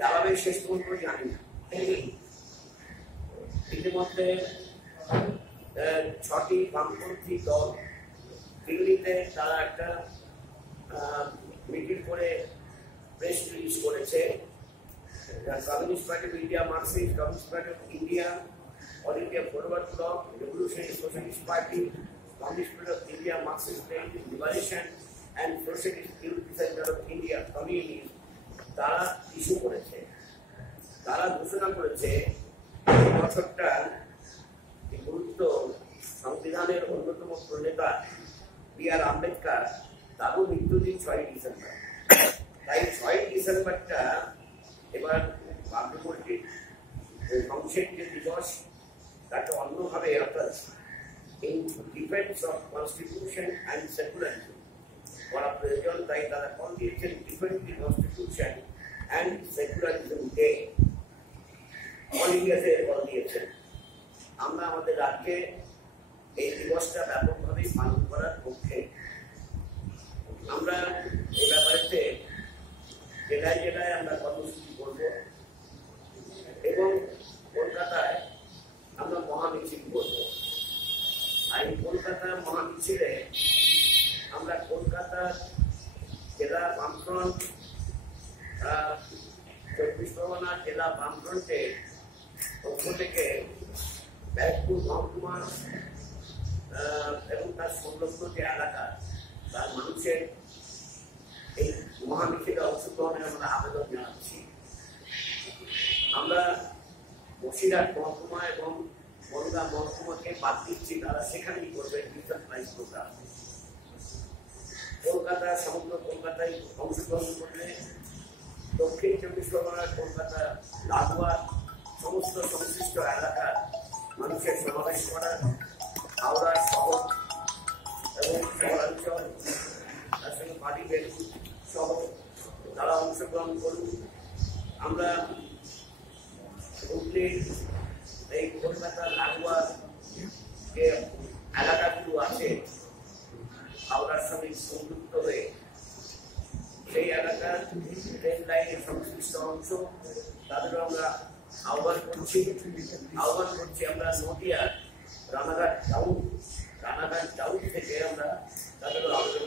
দাঁড়াবে শেষ পর্যন্ত জানি না। ইতিমধ্যে 6টি বামপন্থী দল দিল্লিতে তারা একটা মিটিং করে প্রেস রিলিজ করেছে। Communist party of India, Marxist communist party of India, all India forward block, revolutionary socialist party, communist party of India, Marxist liberation and socialist unity centre of India communist, তারা issue করেছে। তারা ঘোষণা করেছে এই বছরটা গুরুত্ব সংবিধানের অন্যতম প্রণেতা বি.আর. আম্বেদকর, তারও মৃত্যুদিন 6ই ডিসেম্বর। তাই 6ই ডিসেম্বরটা এবার বামপন্থীর ধ্বংসের যে দিবস, তাকে অন্যভাবে অর্থাৎ in defence of constitution and secularism করা প্রয়োজন। তাই তারা কল দিয়েছেন defence the constitution and secularism day, all ইন্ডিয়াতে কল দিয়েছেন। আমরা আমাদের রাজ্যে এই দিবসটা ব্যাপকভাবে পালন করার পক্ষে। আমরা এই ব্যাপারেতে জেলায় জেলায় আমরা কর্মসূচি করব এবং কলকাতায় আমরা মহামিছিল করব। আর এই কলকাতার মহামিছিলে আমরা কলকাতার জেলা বামফ্রন্ট, 24 পরগনা জেলা বামফ্রন্টের পক্ষ থেকে ব্যারাকপুর মহকুমা এবং তার সংলগ্ন যে এলাকা তার মানুষের এই মহামিছিলে অংশগ্রহণে আমরা আবেদন জানাচ্ছি। আমরা বসিরহাট মহকুমা এবং বনগাঁ মহকুমাকে বাদ দিচ্ছি, তারা সেখানেই করবে ডিসেন্ট্রালাইজ প্রোগ্রাম। কলকাতা, সমগ্র কলকাতায় অংশগ্রহণ করবে। দক্ষিণ 24 পরগনার কলকাতা লাগোয়া সমস্ত সংশ্লিষ্ট এলাকার মানুষের সমাবেশ করা, হাওড়া শহর এবং শহরাঞ্চল, তার সঙ্গে বাড়ি বেলুন সহ তারা অংশগ্রহণ করুন। আমরা হুগলির এই কলকাতার লাগোয়া যে এলাকাগুলো আছে হাওড়ার সঙ্গে সংযুক্ত হয়ে, সেই এলাকার ট্রেন লাইনের সংশ্লিষ্ট অংশ তাদেরও আমরা আহ্বান করছি। আমরা নদিয়ার রানাঘাট টাউন থেকে আমরা তাদেরও আবেদন